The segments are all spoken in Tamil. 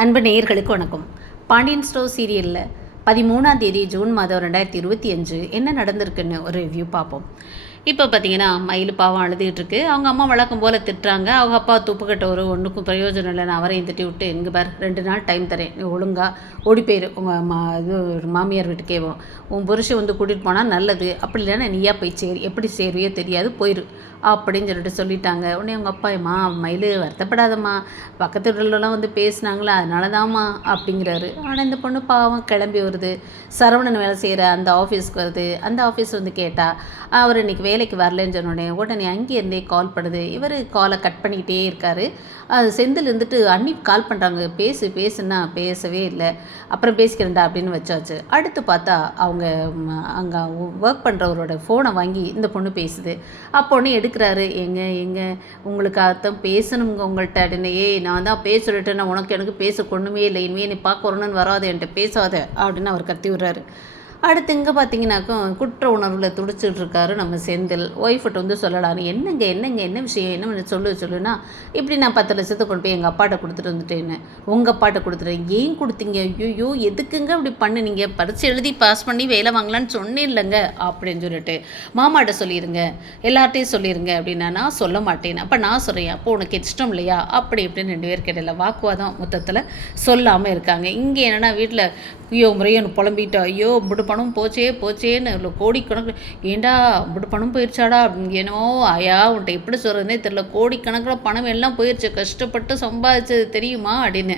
அன்பு நேயர்களுக்கு வணக்கம். பாண்டியன் ஸ்டோர் சீரியலில் 13ஆம் தேதி ஜூன் மாதம் 2025 என்ன நடந்திருக்குன்னு ஒரு ரிவ்யூ பார்ப்போம். இப்போ பார்த்தீங்கன்னா மயில் பாவம் அழுதுகிட்டு இருக்கு. அவங்க அம்மா வழக்கம் போல் திட்டுறாங்க. அவங்க அப்பா துப்புக்கட்டவர் ஒன்றுக்கும் பிரயோஜனம் இல்லைன்னு அவரையும் திட்டி விட்டு, எங்கே பார் 2 நாள் டைம் தரேன், நீ ஒழுங்காக ஓடி போயிரு உங்கள் மாமியார் வீட்டுக்கே உன் புருஷன் வந்து கூட்டிகிட்டு போனால் நல்லது, அப்படி இல்லைன்னா நீயா போய் சேரு, எப்படி சேருவியோ தெரியாது, போயிரு அப்படின்னு சொல்லிட்டாங்க. உடனே அவங்க அப்பாம்மா, மயில் வருத்தப்படாதம்மா, பக்கத்து வீட்டிலலாம் வந்து பேசினாங்களா அதனால தான்மா அப்படிங்கிறாரு. ஆனால் இந்த பொண்ணு பாவம் கிளம்பி வருது. சரவணன் வேலை செய்கிற அந்த ஆஃபீஸ்க்கு வருது. அந்த ஆஃபீஸ் வந்து கேட்டால் அவர் இன்றைக்கி வேலைக்கு வரலன்னு சொன்னோடனே உடனே அங்கேருந்தே கால் பண்ணுது. இவர் காலை கட் பண்ணிக்கிட்டே இருக்கார். செந்தில் இருந்துட்டு அன்னி கால் பண்ணுறாங்க, பேசுன்னா பேசவே இல்லை. அப்புறம் பேசிக்கிறேன்டா அப்படின்னு வச்சாச்சு. அடுத்து பார்த்தா அவங்க அங்கே ஒர்க் பண்ணுறவரோட ஃபோனை வாங்கி இந்த பொண்ணு பேசுது. அப்போன்னு எடுக்கிறாரு. எங்க உங்களுக்கு அர்த்தம் பேசணுங்க உங்கள்கிட்ட அப்படின்னு. நான் தான் பேச சொல்லிட்டேன், எனக்கு பேச கொண்டுமே இல்லை, இனிமே நீ பார்க்க வரணும்னு வராது, என்கிட்ட பேசாத அப்படின்னு அவர் கத்தி விடுறாரு. அடுத்து இங்கே பார்த்தீங்கன்னாக்கும் குற்ற உணர்வில் துடிச்சிட்டு இருக்காரு நம்ம செந்தில். ஒய்ஃப்கிட்ட வந்து சொல்லலான்னு, என்னங்க என்ன விஷயம், என்ன சொல்லுன்னா, இப்படி நான் 10 லட்சத்தை கொண்டு போய் எங்கள் அப்பாட்ட கொடுத்துட்டு வந்துட்டேன்னு. உங்கள் அப்பாட்ட கொடுத்துட்டேன், ஏன் கொடுத்தீங்க, ஐயோ எதுக்குங்க அப்படி பண்ணுனீங்க, பரிட்சை எழுதி பாஸ் பண்ணி வேலை வாங்கலான்னு சொன்னேன் இல்லைங்க அப்படின்னு சொல்லிட்டு, மாமாட்ட சொல்லிடுங்க, எல்லார்ட்டையும் சொல்லிடுங்க அப்படின்னா, நான் சொல்ல மாட்டேன், அப்போ நான் சொல்கிறேன், அப்போ உனக்கு இஷ்டம் இல்லையா அப்படி இப்படின்னு 2 பேர் கிடையில வாக்குவாதம் மொத்தத்தில் சொல்லாமல் இருக்காங்க. இங்கே என்னென்னா வீட்டில் முறையன்னு புலம்பிட்டா, ஐயோ இப்படி பணம் போச்சேன்னு இவ்வளோ கோடிக்கணக்கில், ஏண்டா இப்படி பணம் போயிடுச்சாடா ஏனோ ஐயா உன்ட்ட எப்படி சொல்கிறதுனே தெரியல, கோடிக்கணக்கில் பணம் எல்லாம் போயிடுச்சு, கஷ்டப்பட்டு சம்பாதிச்சது தெரியுமா அப்படின்னு.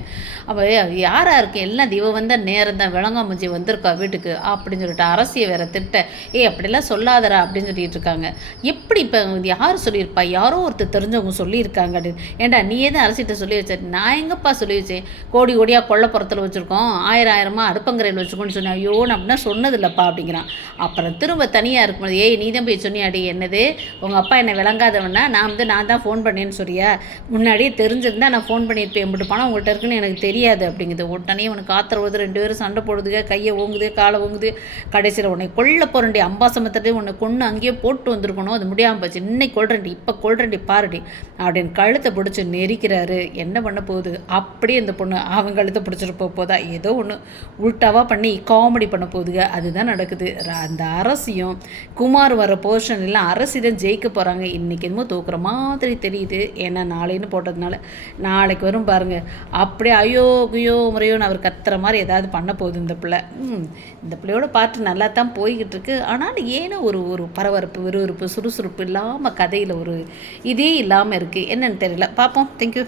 அப்போ யாராக இருக்கு எல்லாம் இவ வந்த நேரம் தான், விளங்காமஞ்சி வந்திருக்கா வீட்டுக்கு அப்படின்னு சொல்லிட்டு அரசியை வேற திட்ட, அப்படிலாம் சொல்லாதரா அப்படின்னு சொல்லிட்டு இருக்காங்க. எப்படி இப்போ யார் சொல்லியிருப்பா, யாரோ ஒருத்தர் தெரிஞ்சவங்க சொல்லியிருக்காங்க அப்படின்னு. ஏண்டா நீ எதுவும் அரசிட்ட சொல்லி வச்ச, நான் எங்கப்பா சொல்லி வச்சேன், கோடியாக கொல்லப்புறத்தில் வச்சுருக்கோம், ஆயிரமா அடுப்பங்கரையில் வச்சுக்கோன்னு சொன்னேன், ஐயோ நான் அப்படின்னா சொன்னதில்லப்பா அப்படிங்கிறான். அப்புறம் திரும்ப தனியாக இருக்கும்போது, நீ தான் போய் சொன்னியாடி, என்னது உங்கள் அப்பா என்னை விளங்காதவனா, நான் தான் ஃபோன் பண்ணேன்னு சொல்லியா, முன்னாடியே தெரிஞ்சிருந்தா நான் ஃபோன் பண்ணியிருப்பேன், எப்படி பணம் உங்கள்கிட்ட இருக்குன்னு எனக்கு தெரியாது அப்படிங்குது. உடனே உனக்கு ஆத்திரவுது, 2 பேரும் சண்டை போடுதுங்க, கையை ஓங்குது, காலை ஓங்குது. கடைசியில் உன்னை கொல்ல போகிறேன்டி, அம்பாசமத்தே உன்னை கொன்று அங்கேயே போட்டு வந்திருக்கணும், அது முடியாமல் போச்சு, இன்னைக்கு கொள்றேன்டி, இப்போ கொள்றேன்டி பாருடி அப்படின்னு கழுத்தை பிடிச்சி நெரிக்கிறாரு. என்ன பண்ண போகுது, அப்படியே இந்த பொண்ணு அவங்க கழுத்தை பிடிச்சிட்டு போதா, ஏதோ ஒன்று உல்ட்டாவாக பண்ணி காமெடி பண்ண போகுதுங்க. அதுதான் நடக்குது. அந்த அரசியும் குமார் வர போர்ஷன் எல்லாம் அரசி தான் ஜெயிக்க போகிறாங்க. இன்றைக்கி என்னமோ தோக்குற மாதிரி தெரியுது. ஏன்னா நாளைன்னு போட்டதுனால நாளைக்கு வரும் பாருங்கள், அப்படியே ஐயோ முறையோன்னு அவர் கத்துற மாதிரி ஏதாவது பண்ண போகுது இந்த பிள்ளை. இந்த பிள்ளையோட பாட்டு நல்லா தான் போய்கிட்டு இருக்கு. ஆனால் ஏன்னா ஒரு பரபரப்பு, விறுவிறுப்பு, சுறுசுறுப்பு இல்லாமல் கதையில் ஒரு இதே இல்லாமல் இருக்குது. என்னன்னு தெரியல. பார்ப்போம். தேங்க்யூ.